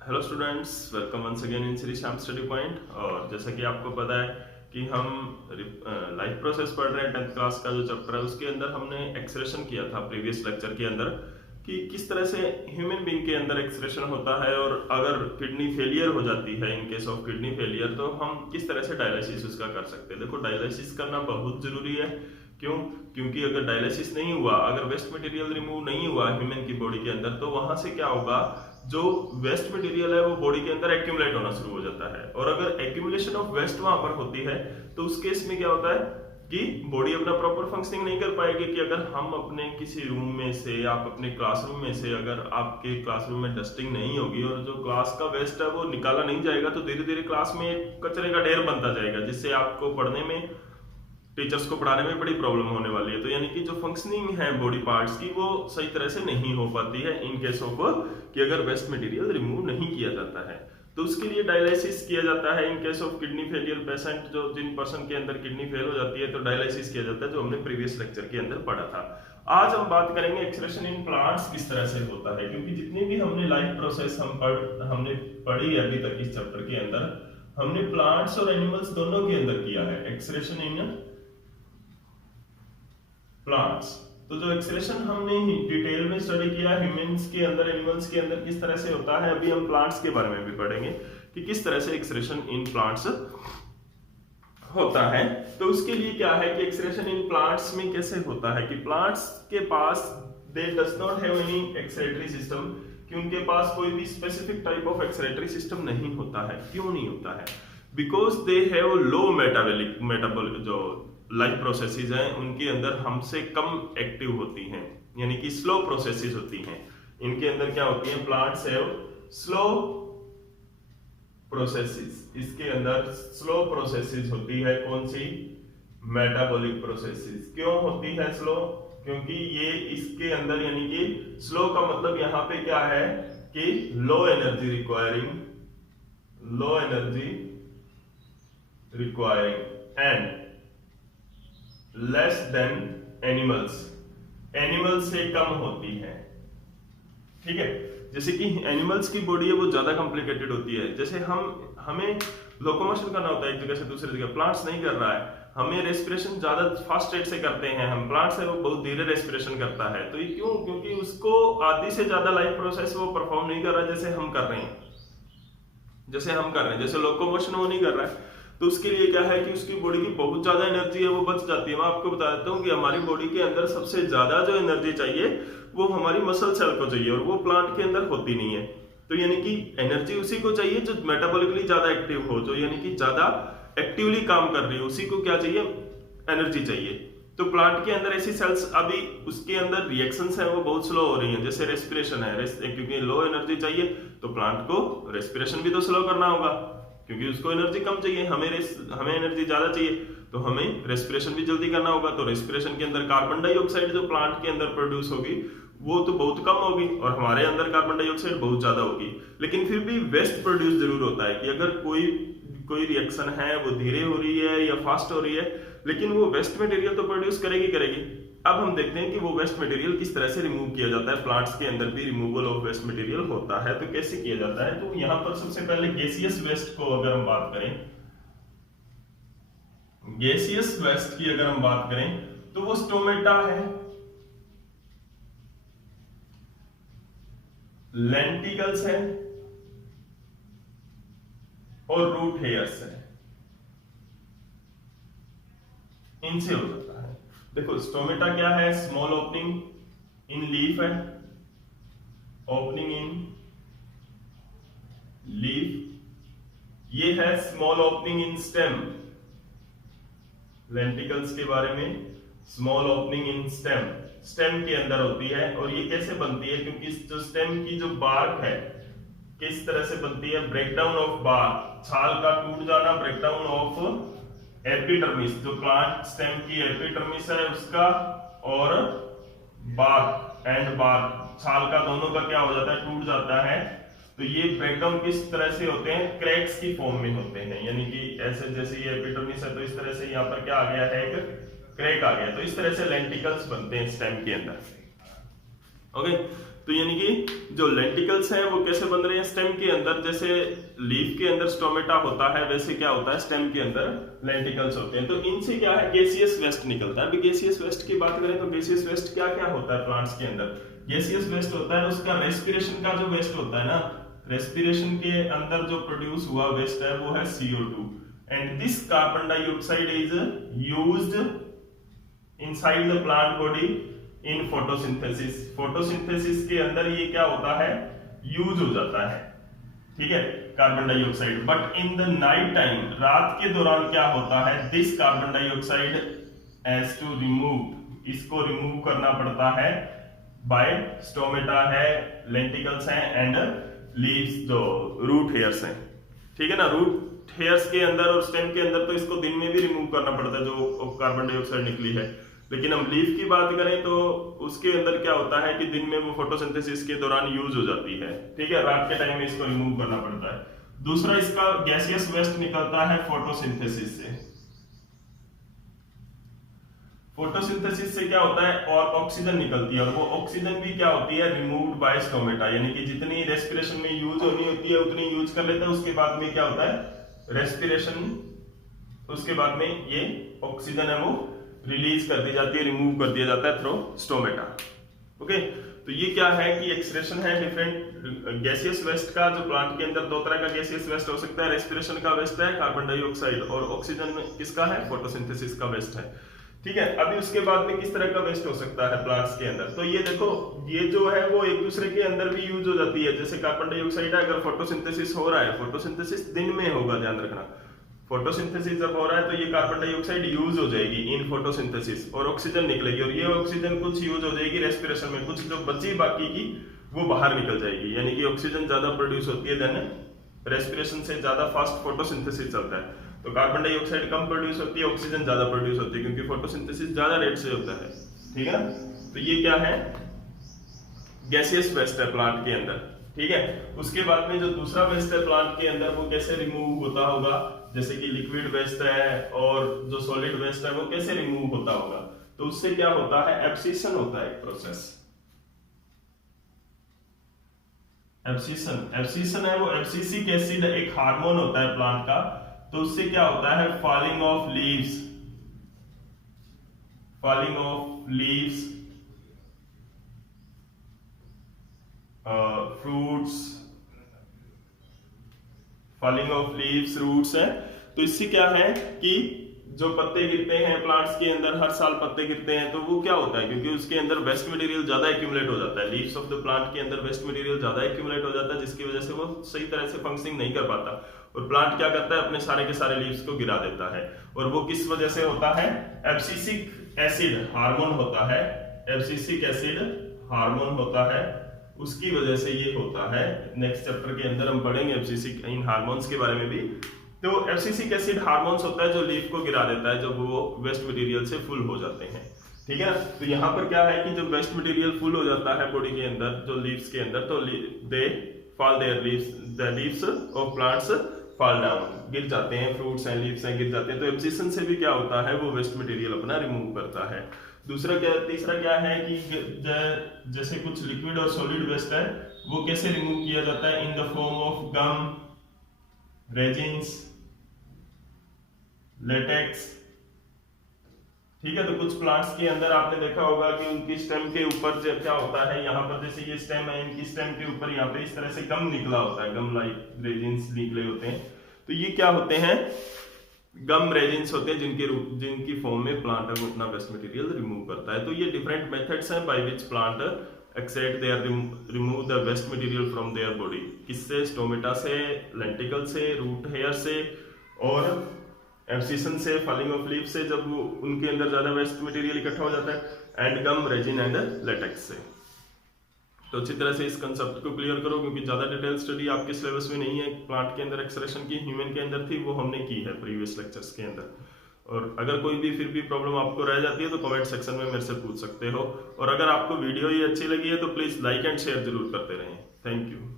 Hello students, welcome once again in Shri Shyam study point. और जैसा कि आपको पता है कि हम लाइफ प्रोसेस पढ़ रहे हैं 10th क्लास का जो चैप्टर है उसके अंदर हमने एक्सप्रेशन किया था प्रीवियस लेक्चर के अंदर कि किस तरह से ह्यूमन बीइंग के अंदर एक्सप्रेशन होता है और अगर किडनी फेलियर हो जाती है, in case of kidney failure, तो हम किस तरह से डायलिसिस उसका कर सकते हैं। देखो, डायलिसिस करना बहुत जरूरी है। क्यों? क्योंकि अगर डायलिसिस नहीं हुआ, अगर वेस्ट मटेरियल रिमूव नहीं हुआ ह्यूमन की बॉडी के अंदर, तो वहां से क्या होगा, जो वेस्ट मटेरियल है वो बॉडी के अंदर एक्यूमुलेट होना शुरू हो जाता है। और अगर एक्यूमुलेशन ऑफ वेस्ट वहां पर होती है तो उस केस में क्या होता है कि बॉडी अपना प्रॉपर फंक्शनिंग नहीं कर पाएगी। कि अगर हम अपने किसी रूम में से, आप अपने क्लासरूम में से, अगर आपके क्लासरूम में डस्टिंग नहीं होगी और जो क्लास का वेस्ट है वो निकाला नहीं जाएगा, तो धीरे धीरे क्लास में एक कचरे का ढेर बनता जाएगा, जिससे आपको पढ़ने में, टीचर्स को पढ़ाने में बड़ी प्रॉब्लम होने वाली है। तो यानी कि जो फंक्शनिंग है बॉडी पार्ट्स की वो सही तरह से नहीं हो पाती है इन केस ऑफ कि अगर वेस्ट मटेरियल रिमूव नहीं किया जाता है। तो उसके लिए डायलिसिस किया जाता है in case of kidney failure patient, जो जिन पर्सन के अंदर किडनी फेल हो जाती है तो डायलिसिस किया जाता है, जो हमने प्रीवियस लेक्चर के अंदर पढ़ा था। आज हम बात करेंगे एक्सक्रेशन इन प्लांट्स किस तरह से होता है, क्योंकि जितनी भी हमने लाइफ प्रोसेस हमने पढ़ी है अभी तक इस चैप्टर के अंदर, हमने प्लांट्स और एनिमल्स दोनों के अंदर किया है एक्सक्रेशन इन प्लांट्स। तो जो एक्सक्रेशन हमने डिटेल में स्टडी किया ह्यूमंस के अंदर, एनिमल्स के अंदर किस तरह से होता है, अभी हम प्लांट्स के बारे में भी पढ़ेंगे कि किस तरह से एक्सक्रेशन इन प्लांट्स होता है। तो उसके लिए क्या है कि एक्सक्रेशन इन प्लांट्स में कैसे होता है कि प्लांट्स के पास they does not have any excretory system, कि उनके पास कोई भी specific type of excretory system नहीं होता है। क्यों नहीं होता है? Because they have low metabolic जो लाइफ प्रोसेसेस हैं उनके अंदर हमसे कम एक्टिव होती हैं, यानी कि स्लो प्रोसेसेस होती हैं। इनके अंदर क्या होती है? Plants have slow processes. इसके अंदर स्लो प्रोसेसेस होती है। कौन सी? Metabolic processes. क्यों होती है स्लो? क्योंकि ये इसके अंदर, यानी कि स्लो का मतलब यहां पे क्या है कि low energy requiring and less than animals से कम होती है। ठीक है, जैसे कि एनिमल्स की बॉडी है वो ज्यादा कॉम्प्लिकेटेड होती है। जैसे हमें लोकोमोशन करना होता है एक जगह से दूसरी जगह, प्लांट्स नहीं कर रहा है। हमें रेस्पिरेशन ज्यादा फास्ट रेट से करते हैं हम, प्लांट्स है वो बहुत धीरे रेस्पिरेशन करता है। तो ये क्यों? क्योंकि उसको आधी से ज्यादा लाइफ प्रोसेस वो परफॉर्म नहीं कर रहा जैसे हम कर रहे हैं। जैसे लोकोमोशन वो नहीं कर रहा है, तो उसके लिए क्या है कि उसकी बॉडी की बहुत ज्यादा एनर्जी है वो बच जाती है। मैं आपको बता देता हूँ कि हमारी बॉडी के अंदर सबसे ज्यादा जो एनर्जी चाहिए वो हमारी मसल सेल को चाहिए, और वो प्लांट के अंदर होती नहीं है। तो यानी कि एनर्जी उसी को चाहिए जो मेटाबॉलिकली ज्यादा एक्टिव हो, जो यानी कि ज्यादा एक्टिवली काम कर रही है, उसी को क्या चाहिए? एनर्जी चाहिए। तो प्लांट के अंदर ऐसी सेल्स, अभी उसके अंदर रिएक्शंस है वो बहुत स्लो हो रही हैं। जैसे रेस्पिरेशन है, क्योंकि लो एनर्जी चाहिए तो प्लांट को रेस्पिरेशन भी तो स्लो करना होगा, क्योंकि उसको एनर्जी कम चाहिए, हमें एनर्जी ज्यादा चाहिए, तो हमें रेस्पिरेशन भी जल्दी करना होगा। तो रेस्पिरेशन के अंदर कार्बन डाइऑक्साइड जो प्लांट के अंदर प्रोड्यूस होगी वो तो बहुत कम होगी, और हमारे अंदर कार्बन डाइऑक्साइड बहुत ज्यादा होगी। लेकिन फिर भी वेस्ट प्रोड्यूस जरूर होता है कि अगर कोई रिएक्शन है वो धीरे हो रही है या फास्ट हो रही है, लेकिन वो वेस्ट मटेरियल तो प्रोड्यूस करेगी। अब हम देखते हैं कि वो वेस्ट मटेरियल किस तरह से रिमूव किया जाता है। प्लांट्स के अंदर भी रिमूवल ऑफ वेस्ट मटेरियल होता है, तो कैसे किया जाता है? तो यहाँ पर सबसे पहले गैसियस वेस्ट को अगर हम बात करें, गैसियस वेस्ट की अगर हम बात करें तो वो स्टोमेटा है, लेंटिकल्स है और रूट हेयर्स है, इनसे हो जाता है। देखो, स्टोमेटा क्या है? स्मॉल ओपनिंग इन लीफ है, ओपनिंग इन लीफ। ये है small opening in stem. Lenticels के बारे में, स्मॉल ओपनिंग इन स्टेम के अंदर होती है। और ये कैसे बनती है? क्योंकि जो स्टेम की जो बार्क है किस तरह से बनती है? ब्रेकडाउन ऑफ बार्क, छाल का टूट जाना, ब्रेकडाउन ऑफ एपिडर्मिस, जो प्लांट स्टेम की एपिडर्मिस है उसका, और बार्क छाल का, दोनों का क्या हो जाता है? टूट जाता है। तो ये ब्रेकडाउन किस तरह से होते हैं? क्रैक्स की फॉर्म में होते हैं, यानी कि ऐसे जैसे ये एपिडर्मिस है तो इस तरह से यहाँ पर क्या आ गया है? एक क्रैक आ गया। तो इस तरह से लेंटिकल्स बनते हैं स्टेम के अंदर। ओके, तो यानी कि जो लेंटिकल्स हैं वो कैसे बन रहे हैं स्टेम के अंदर, जैसे लीफ के अंदर स्टोमेटा होता है वैसे क्या होता है स्टेम के अंदर लेंटिकल्स होते हैं। तो इनसे क्या है गैसियस वेस्ट निकलता है। अभी गैसियस वेस्ट की बात करें तो गैसियस वेस्ट क्या क्या होता है प्लांट्स के अंदर। गैसियस वेस्ट होता है उसका रेस्पिरेशन का जो वेस्ट होता है ना, रेस्पिरेशन के अंदर जो प्रोड्यूस हुआ वेस्ट है वो है CO2 and this carbon dioxide is used inside the plant body in photosynthesis. Photosynthesis के अंदर ये क्या होता है यूज हो जाता है, ठीक है, carbon dioxide. But in the night time, रात के दौरान क्या होता है, this carbon dioxide has to remove, इसको रिमूव करना पड़ता है बाय स्टोमेटा है, लेंटिकल्स हैं एंड लीव्स जो रूट हेयर्स हैं, ठीक है ना। रूट हेयर्स के अंदर और स्टेम के अंदर तो इसको दिन में भी रिमूव करना पड़ता है जो कार्बन डाइऑक्साइड निकली है, लेकिन हम लीफ की बात करें तो उसके अंदर क्या होता है कि दिन में वो फोटोसिंथेसिस के दौरान यूज हो जाती है, ठीक है, रात के टाइम में इसको रिमूव करना पड़ता है। दूसरा इसका गैसियस वेस्ट निकलता है फोटोसिंथेसिस से। फोटोसिंथेसिस से क्या होता है और ऑक्सीजन निकलती है और वो ऑक्सीजन भी क्या होती है रिमूव्ड बाय स्टोमेटा, यानी कि जितनी रेस्पिरेशन में यूज होनी होती है उतनी यूज कर लेता है। उसके बाद में क्या होता है रेस्पिरेशन, उसके बाद में ये ऑक्सीजन है वो रिलीज कर दी जाती है, रिमूव कर दिया जाता है थ्रू स्टोमेटा। ओके, तो ये क्या है कि एक्सप्रेशन है डिफरेंट गैसियस वेस्ट का। जो प्लांट के अंदर दो तरह का गैसियस वेस्ट हो सकता है, रेस्पिरेशन का वेस्ट है कार्बन डाइऑक्साइड और ऑक्सीजन में किसका है फोटोसिंथेसिस का वेस्ट है, ठीक है। अभी उसके बाद में किस तरह का वेस्ट हो सकता है प्लांट्स के अंदर, तो ये देखो ये जो है वो एक दूसरे के अंदर भी यूज हो जाती है। जैसे कार्बन डाइऑक्साइड है, अगर फोटोसिंथेसिस हो रहा है, फोटोसिंथेसिस दिन में होगा, ध्यान रखना, फोटोसिंथेसिस जब हो रहा है तो ये कार्बन डाइऑक्साइड यूज हो जाएगी इन फोटोसिंथेसिस और ऑक्सीजन निकलेगी और ये ऑक्सीजन कुछ यूज हो जाएगी रेस्पिरेशन में, कुछ जो बची बाकी की वो बाहर निकल जाएगी, यानी कि ऑक्सीजन ज्यादा प्रोड्यूस होती है देन रेस्पिरेशन से ज्यादा फास्ट फोटोसिंथेसिस चलता है। तो कार्बन डाइऑक्साइड कम प्रोड्यूस होती है, ऑक्सीजन ज्यादा प्रोड्यूस होती है क्योंकि फोटोसिंथेसिस ज्यादा रेट से होता है, ठीक है ना। तो ये क्या है गैसियस वेस्ट है प्लांट के अंदर, ठीक है। उसके बाद में जो दूसरा वेस्ट है प्लांट के अंदर वो कैसे रिमूव होता होगा, जैसे कि लिक्विड वेस्ट है और जो सॉलिड वेस्ट है वो कैसे रिमूव होता होगा, तो उससे क्या होता है एब्सिशन होता है एक प्रोसेस। एब्सिशन है वो एब्सिसिक एसिड एक हार्मोन होता है प्लांट का, तो उससे क्या होता है falling off leaves fruits, falling off leaves roots है। तो इससे क्या है कि जो पत्ते गिरते हैं प्लांट्स के अंदर, हर साल पत्ते गिरते हैं, तो वो क्या होता है क्योंकि उसके अंदर वेस्ट मटेरियल ज्यादा एक्यूमुलेट हो जाता है, लीव्स ऑफ द प्लांट के अंदर वेस्ट मटेरियल ज्यादा एक्यूमुलेट हो जाता है, जिसकी वजह से वो सही तरह से फंक्शनिंग नहीं कर पाता और प्लांट क्या करता है अपने सारे के सारे लीव्स को गिरा देता है। और वो किस वजह से होता है एब्सिसिक एसिड हार्मोन होता है, एब्सिसिक एसिड हार्मोन होता है, उसकी वजह से ये होता है। नेक्स्ट चैप्टर के अंदर हम पढ़ेंगे एब्सिसिक इन हार्मोन्स के बारे में भी। तो एब्सिसिक एसिड हार्मोन्स होता है जो लीफ को गिरा देता है जब वो वेस्ट मटेरियल से फुल हो जाते हैं, ठीक है। तो यहाँ पर क्या है कि जब वेस्ट मटेरियल फुल हो जाता है बॉडी के अंदर, जो लीव्स के अंदर, तो they fall there leaves, the leaves of plants fall down, गिर जाते हैं, फ्रूट्स हैं लीव्स हैं गिर जाते हैं। तो एब्सिशन से भी क्या होता है वो वेस्ट मटेरियल अपना रिमूव करता है। दूसरा क्या, तीसरा क्या है कि जैसे कुछ लिक्विड और सॉलिड वेस्ट है वो कैसे रिमूव किया जाता है in the form of gum, resins, latex, ठीक है। तो कुछ प्लांट्स के अंदर आपने देखा होगा कि उनकी स्टेम के ऊपर जो क्या होता है, यहाँ पर जैसे ये स्टेम है, इनकी स्टेम के ऊपर यहाँ पे इस तरह से गम निकला होता है, गम लाइक रेजिन्स निकले होते हैं। तो ये क्या होते हैं गम रेजिन्स होते हैं जिनकी फॉर्म में प्लांट है वो अपना वेस्ट मटेरियल रिमूव करता है। तो ये डिफरेंट मेथड्स हैं by which plant except they are remove the waste material from their body. किससे? स्टोमेटा से, लेंटिकल से, रूट हेयर से और एब्सिशन से, फॉलिंग ऑफ लीफ से, जब वो उनके अंदर ज्यादा वेस्ट मटेरियल इकट्ठा हो जाता है, and gum, resin and latex से। तो अच्छी तरह से इस कंसेप्ट को क्लियर करो क्योंकि ज्यादा डिटेल स्टडी आपके सिलेबस में नहीं है। प्लांट के अंदर एक्सप्रेशन की, ह्यूमन के अंदर थी, वो हमने की है प्रीवियस लेक्चर्स के अंदर। और अगर कोई भी फिर भी प्रॉब्लम आपको रह जाती है तो कमेंट सेक्शन में मेरे से पूछ सकते हो। और अगर आपको वीडियो ये अच्छी लगी है तो प्लीज लाइक एंड शेयर जरूर करते रहें। Thank you.